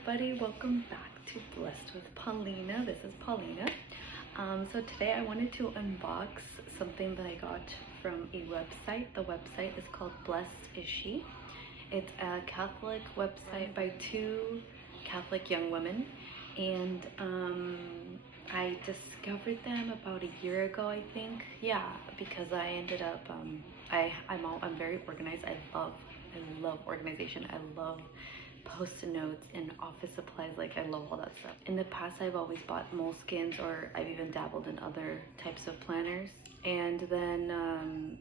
everybody, welcome back to Blessed with Paulina. This is Paulina. So today I wanted to unbox something that I got from a website. The website is called Blessed Is She. It's a Catholic website by two Catholic young women, and I discovered them about a year ago, I think. Yeah, because I ended up I'm very organized. I love organization. I love post-it notes and office supplies. Like, I love all that stuff. In the past, I've always bought moleskins, or I've even dabbled in other types of planners. And then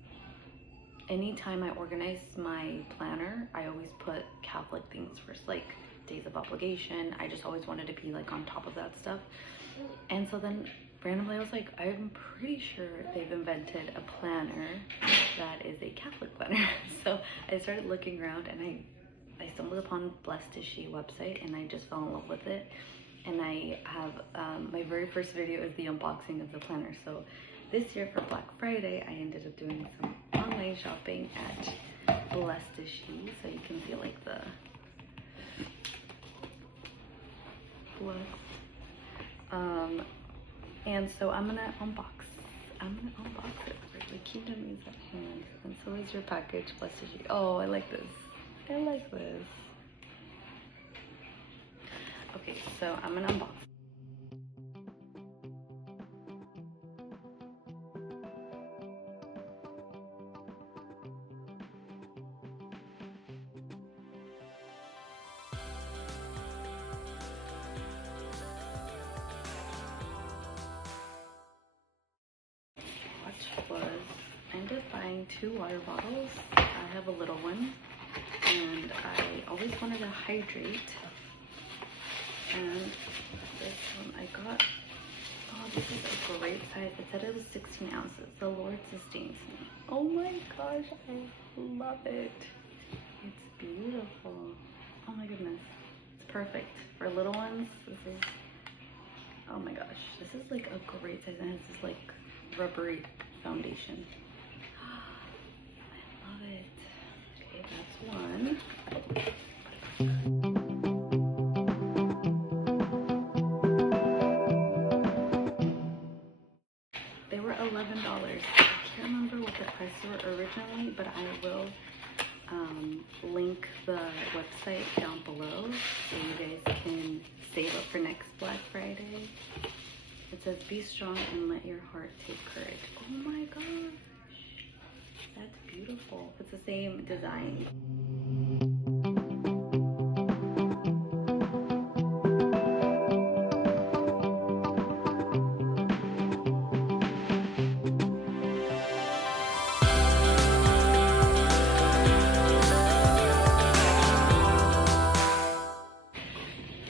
anytime I organize my planner, I always put Catholic things first, like days of obligation. I just always wanted to be like on top of that stuff. And so then randomly I was like, I'm pretty sure they've invented a planner that is a Catholic planner. So I started looking around, and I stumbled upon Blessed Is She website, and I just fell in love with it. And I have my very first video is the unboxing of the planner. So this year for Black Friday, I ended up doing some online shopping at Blessed Is She. So you can see like the Blessed. And so I'm gonna unbox it. The kingdom is at hand, and so is your package. Blessed Is She. Oh, I like this. I like this. Okay, so I'm gonna unbox. I ended up buying 2 water bottles. I have a little one, and I always wanted to hydrate. And this one I got, oh, this is a great size. It said it was 16 ounces. The Lord sustains me. Oh my gosh, I love it. It's beautiful. Oh my goodness. It's perfect for little ones. This is, oh my gosh, this is like a great size. And it has this like rubbery foundation. I love it. Okay, that's one. They were $11. I can't remember what the prices were originally, but I will link the website down below so you guys can save up for next Black Friday. It says, be strong and let your heart take courage. Oh my gosh, that's beautiful. It's the same design.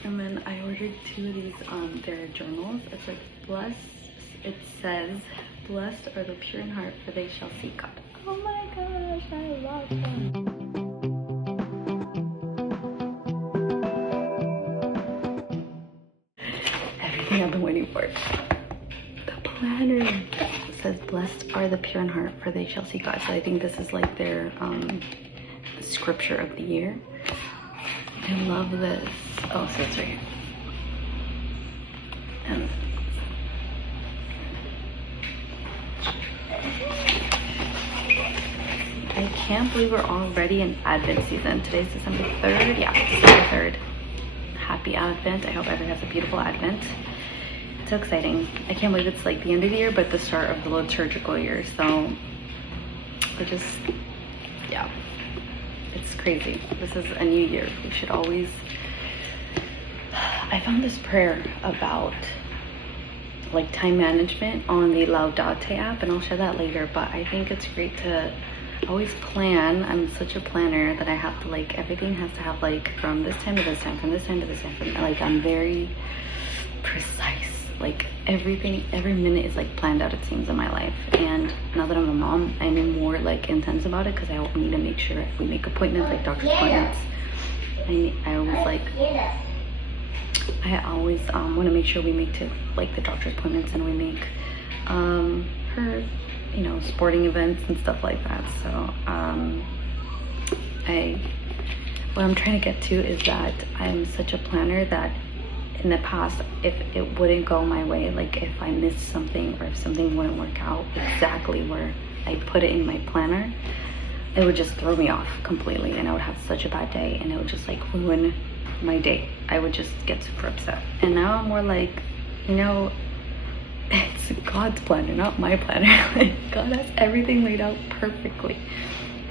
And then I ordered 2 of these their journals. It's like blessed. It says, blessed are the pure in heart, for they shall see God. Oh my gosh, I love them. Everything I've been waiting for. The planner. It says, blessed are the pure in heart, for they shall see God. So I think this is like their scripture of the year. I love this. Oh, so it's right here. And I can't believe we're already in Advent season. Today's December 3rd. Yeah, December 3rd. Happy Advent. I hope everyone has a beautiful Advent. It's so exciting. I can't believe it's like the end of the year, but the start of the liturgical year. So we're just, yeah, it's crazy. This is a new year. We should always, I found this prayer about like time management on the Laudate app, and I'll share that later, but I think it's great to always plan. I'm such a planner that I have to like, everything has to have like from this time to this time, from this time to this time. Like, I'm very precise. Like everything, every minute is like planned out, it seems, in my life. And now that I'm a mom, I'm more like intense about it, because I need to make sure we make appointments, like doctor's appointments. I always like, I always want to make sure we make to like the doctor's appointments, and we make her, you know, sporting events and stuff like that. So I what I'm trying to get to is that I'm such a planner that in the past, if it wouldn't go my way, like if I missed something or if something wouldn't work out exactly where I put it in my planner, it would just throw me off completely, and I would have such a bad day, and it would just like ruin my day. I would just get super upset. And now I'm more like, you know, it's God's planner, not my planner. God has everything laid out perfectly.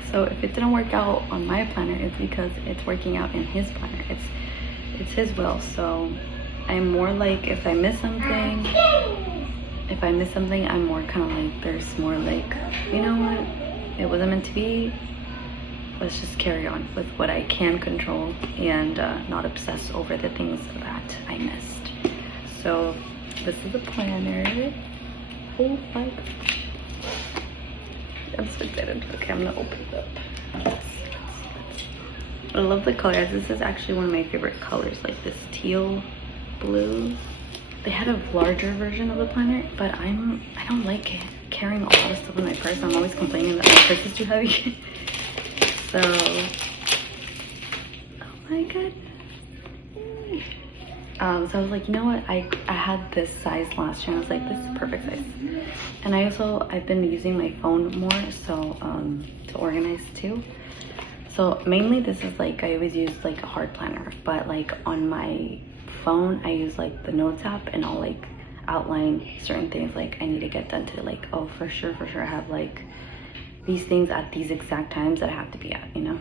So if it didn't work out on my planner, it's because it's working out in His planner. It's His will. So I'm more like, if I miss something, I'm more kind of like, there's more like, you know what? It wasn't meant to be. Let's just carry on with what I can control and not obsess over the things that I missed. So this is a planner. Oh my gosh. I'm so excited. Okay, I'm gonna open it up. I love the colors. This is actually one of my favorite colors, like this teal blue. They had a larger version of the planner, but I don't like it. Carrying a lot of stuff in my purse. I'm always complaining that my purse is too heavy. So, oh my god. So I was like, you know what? I had this size last year, and I was like, this is perfect size. And I've been using my phone more, so to organize too. So mainly this is like, I always use like a hard planner, but like on my phone, I use like the notes app, and I'll like outline certain things like I need to get done to, like, oh, for sure I have like these things at these exact times that I have to be at, you know.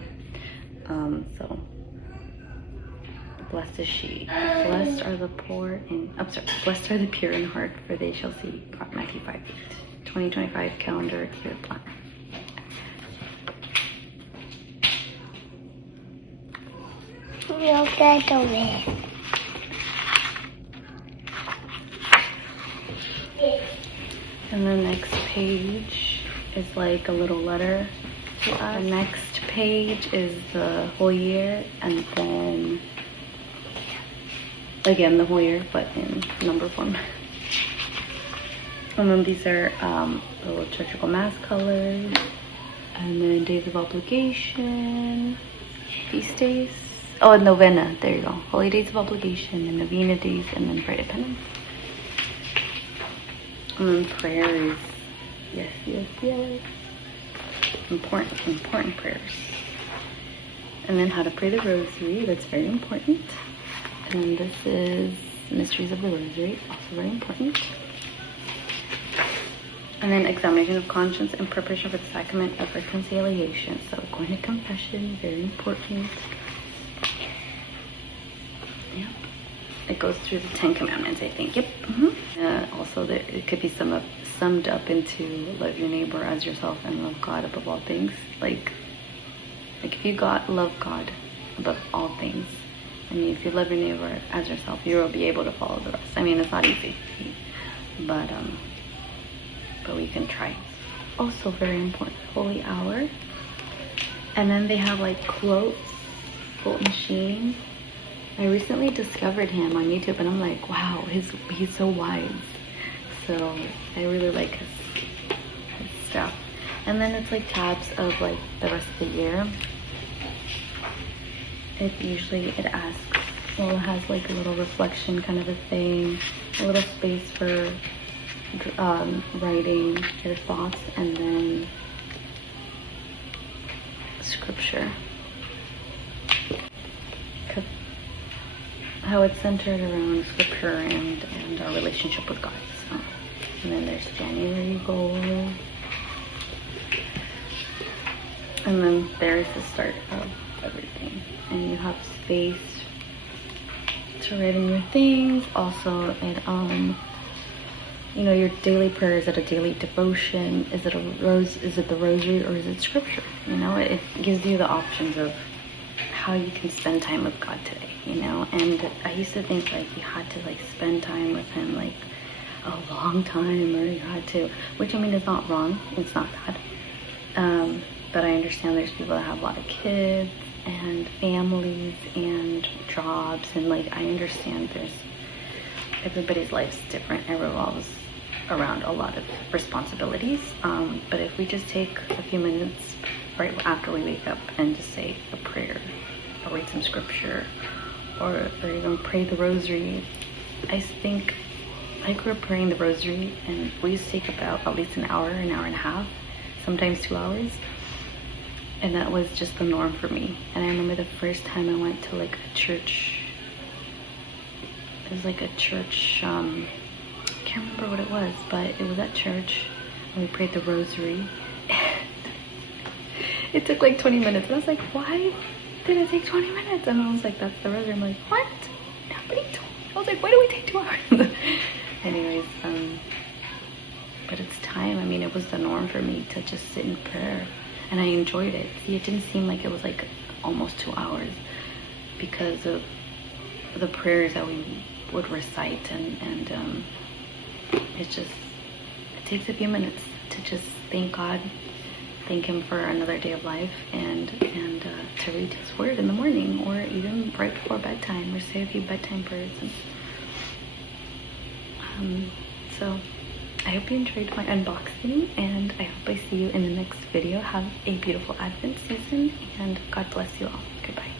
So blessed is she, blessed are the poor in, I'm sorry, blessed are the pure in heart, for they shall see God. Matthew 5:8. 2025 calendar year planner. And the next page is like a little letter to us. The next page is the whole year, and then again the whole year, but in number form. And then these are the liturgical mass colors, and then days of obligation, feast days. Oh, and novena. There you go. Holy days of obligation, and novena days, and then Friday penance. And then prayers. Yes. Important prayers. And then how to pray the rosary. That's very important. And then this is mysteries of the rosary. Also very important. And then examination of conscience and preparation for the sacrament of reconciliation. So going to confession, very important. Yep. It goes through the 10 Commandments, I think. Yep. Also, it could be summed up into love your neighbor as yourself and love God above all things. Like if you love God above all things, I mean, if you love your neighbor as yourself, you will be able to follow the rest. I mean, it's not easy, but we can try. Also very important, holy hour. And then they have like quotes, quote machine. I recently discovered him on YouTube, and I'm like, wow, he's so wise. So I really like his stuff. And then it's like tabs of like the rest of the year. It asks, well, it has like a little reflection kind of a thing, a little space for writing your thoughts, and then scripture. How it's centered around scripture and our relationship with God. So, and then there's January goals. And then there's the start of everything. And you have space to write in your things. Also, it you know, your daily prayer. Is it a daily devotion? Is it the rosary, or is it scripture? You know, it gives you the options of how you can spend time with God today, you know. And I used to think like you had to like spend time with him like a long time, or you had to, which I mean is not wrong, it's not bad, but I understand there's people that have a lot of kids and families and jobs, and like I understand everybody's life's different. It revolves around a lot of responsibilities, but if we just take a few minutes right after we wake up and just say a prayer or read some scripture, or even pray the rosary. I think I grew up praying the rosary, and we used to take about at least an hour and a half, sometimes 2 hours. And that was just the norm for me. And I remember the first time I went to like a church. It was like a church, I can't remember what it was, but it was at church, and we prayed the rosary. It took like 20 minutes, and I was like, why did it take 20 minutes? And I was like, that's the rosary. I'm like, what? Nobody told me. I was like, why do we take 2 hours? Anyways, but it's time. I mean, it was the norm for me to just sit in prayer, and I enjoyed it. See, it didn't seem like it was like almost 2 hours because of the prayers that we would recite, and it takes a few minutes to just thank God, thank Him for another day of life, and to read His Word in the morning, or even right before bedtime, or say a few bedtime prayers. And, so I hope you enjoyed my unboxing, and I hope I see you in the next video. Have a beautiful Advent season, and God bless you all. Goodbye.